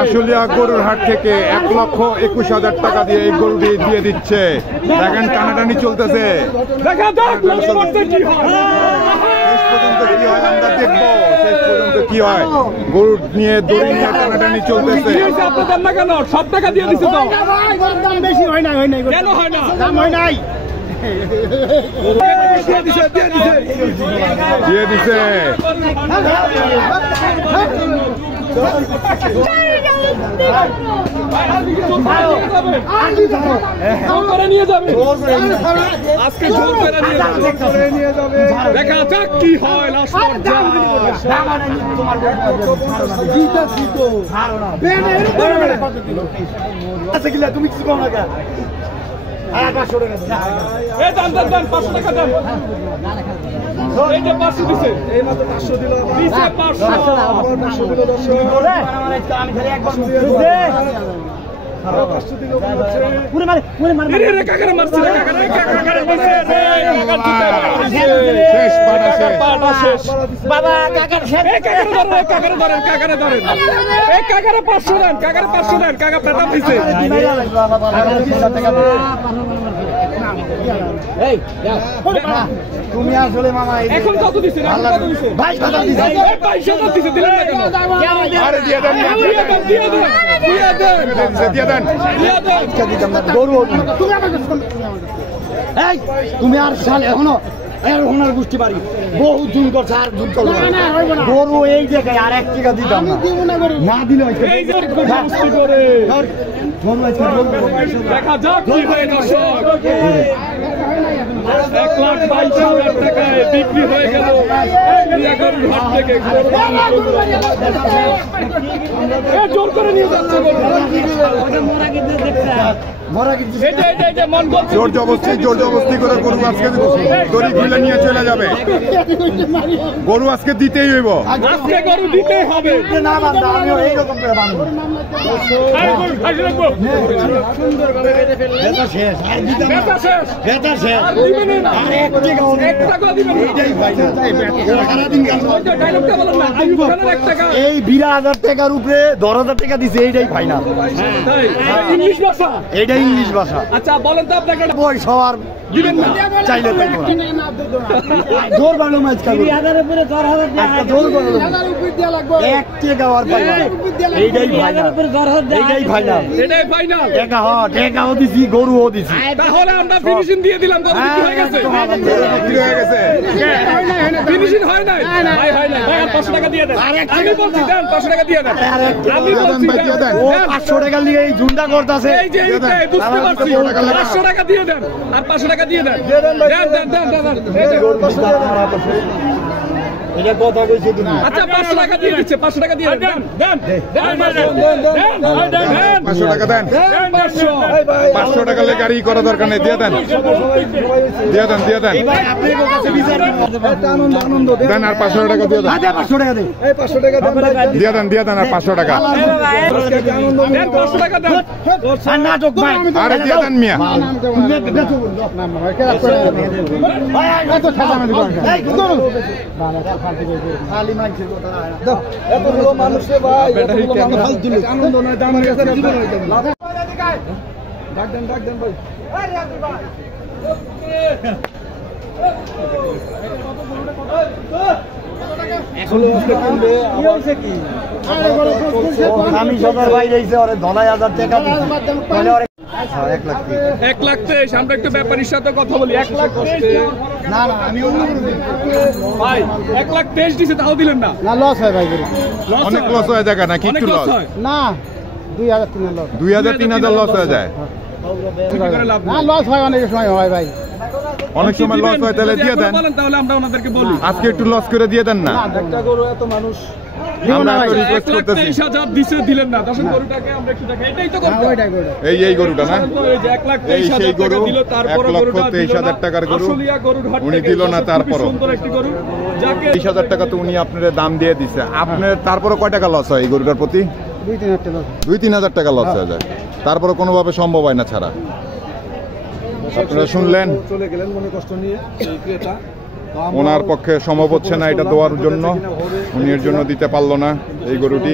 আশুলিয়া গরুর হাট থেকে ১,২১,০০০ টাকা দিয়ে এই গরুটি দিয়ে দিচ্ছে। দেখেন টানাটানি চলতেছে। শেষ পর্যন্ত কি হয় আমরা দেখবো, শেষ পর্যন্ত কি হয়। গরু নিয়ে দড়ি নিয়ে টানাটানি চলতেছে। সব টাকা দিয়ে দিচ্ছে তো বেশি হয় না, কেন হয় না? দাম হয় নাই দিয়ে দিছে। দেখা যাক কি হয় লাস্ট পর্যায়ে। তুমি কিছু কম লাগা 500 টাকা দেন 500 টাকা দেন। এই যে 500 দিছে, এই মাত্র 500 দিল, দিছে 500 আবার 500 দিল। দর্শক আমি খালি একবার তুমি আসলে মামা এখন কত দিছে? তুমি আর সাল এখনো ওনার গোষ্ঠী বাড়ি বহু জুন করছে আর যুদ্ধ গরু এই জায়গায় আর 1 টাকা দিতাম না দিলে দেখা যাক কি হয় দর্শক। 1,22,000 টাকায় বিক্রি হয়ে গেল ঘাট থেকে। জোর করে নিয়ে যাচ্ছে জোর জবরদস্তি করে গরু আজকে দড়ি খুলে নিয়ে চলে যাবে। গরু আজকে দিতেই হইব, আজকে গরু দিতেই হবে। এই 20,000 টাকার উপরে 10,000 টাকা দিছে, এইটাই ফাইনাল। ইংলিশ ভাষা, এইটাই ইংলিশ ভাষা। আচ্ছা বলেন তো আপনাকে বই সবার দিবেন না চাইলে জোর বানো মাছ খাবো 20,000 উপরে 10,000 টাকা জোর বানো 1000 উপরে দেয়া লাগবে 1 টাকা আর পাইবা। এইটাই ফাইনাল, এইটাই ফাইনাল, এটাই ফাইনাল। টাকাও দিছি, গরুও দিছি। তাহলে আমরা ফিনিশিং দিয়ে দিলাম। গরু বিক্রি হয়ে গেছে, ফিনিশিং হয় নাই ভাই, হয় নাই ভাই। আর 500 টাকা দিয়ে দেন। আমি বলছি দেন 500 টাকা দিয়ে দেন। আমি বলছি দেন 500 টাকা নিয়ে এই ঝুন্ডা করতেছে। এই যে বুঝতে পারছি 500 টাকা দিয়ে দেন আর 500 টাকা দিয়ে দেন। এটা কথা কইছি তুমি। আচ্ছা 500 টাকা দিয়ে দিচ্ছে, 500 টাকা দিয়ে দেন। দেন 500 টাকা দেন। 500 টাকা লে গাড়ি করা দরকার নেই, দিয়ে দেন, দিয়ে দেন, দিয়ে দেন, দেন আর 500 টাকা দিয়ে দেন। 500 টাকা দে, এই 500 টাকা দেন, দিয়ে দেন, দিয়ে দেন আর 500 টাকা। দেন 500 টাকা দেন। নাটক ভাই, আরে দিয়ে দেন মিয়া। খালি মাইছের কথা না, এত বড় মানুষ রে ভাই, আনন্দ নয় দামের কাছে জীবন হইতে না। ডাক দেন ভাই। আমি সবার বাইরে এসে ওরে 2,000 টাকা দিচ্ছি। 1,23,000। আমরা একটু ব্যাপারীর সাথে কথা বলি। 1,23,000 না আমি ভাই 1,23,000 দিছে, তাও দিলেন না। না লস হয় ভাই, অনেক লস হয়ে যায় নাকি? একটু লস না, 2,000-3,000 লস, 2,000-3,000 লস হয়ে যায় না। লস হয় অনেক সময় হয় ভাই, অনেক সময় লস হয়। তাহলে দিয়ে দেন, তাহলে আমরা ওনাদেরকে বলি আজকে একটু লস করে দিয়ে দেন না। একটা গরু এত মানুষ আমরা তো রিকোয়েস্ট করতেছি। 1,23,000 দিছে, দিলেন না। দর্শক গরুটাকে আমরা একটু দেখাই। এটাই তো গরু, এই গরুটা না, এই যে 1,23,000 গরু দিল, তারপর গরুটা 1,23,000 টাকার গরু আশুলিয়া গরুর হাট উনি দিল না। তারপর সুন্দর একটি গরু, যাকে 20,000 টাকা তো উনি আপনার দাম দিয়ে দিছে। আপনার তারপরে কয় টাকা লস হয় এই গরুটার প্রতি? 2-3,000 টাকা লস হয়ে যায়। তারপরে কোনোভাবে সম্ভব হয় না ছাড়া। আপনারা শুনলেন, চলে গেলেন মনে কষ্ট নিয়ে এই ক্রেতা। ওনার পক্ষে সম্ভব হচ্ছে না এটা দেওয়ার জন্য, উনি এর জন্য দিতে পারলো না এই গরুটি।